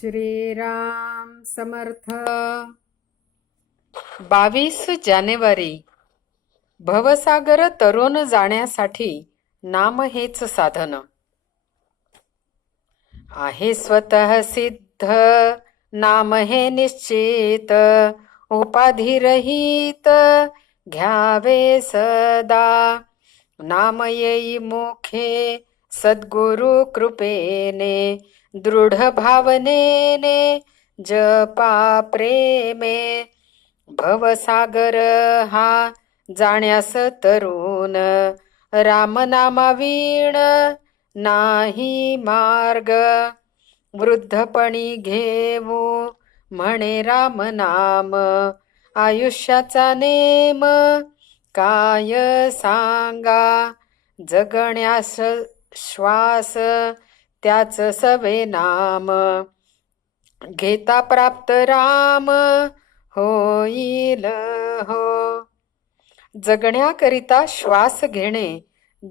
श्रीराम समर्थ. 22 जानेवारी. भवसागर तरुण जाण्यासाठी नाम हेच साधन आहे. स्वतः सिद्ध नाम हे निश्चित, उपाधी रहित घ्यावे सदा. नाम येई मुखे सद्गुरु कृपेने, दृढ भावनेने जपा प्रेमे. भवसागर हा जाण्यास तरुण, रामनामावीण नाही मार्ग. वृद्धपणी घेऊ म्हणे राम नाम, आयुष्याचा नेम काय सांगा. जगण्यास श्वास त्याच सवे नाम, घेता प्राप्त राम होईल हो. जगण्याकरिता श्वास घेणे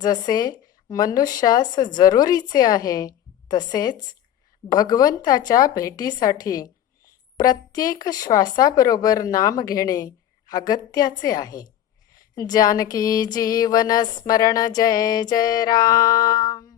जसे मनुष्यास जरुरीचे आहे, तसेच भगवंताच्या भेटीसाठी प्रत्येक श्वासाबरोबर नाम घेणे अगत्याचे आहे. जानकी जीवन स्मरण. जय जय राम.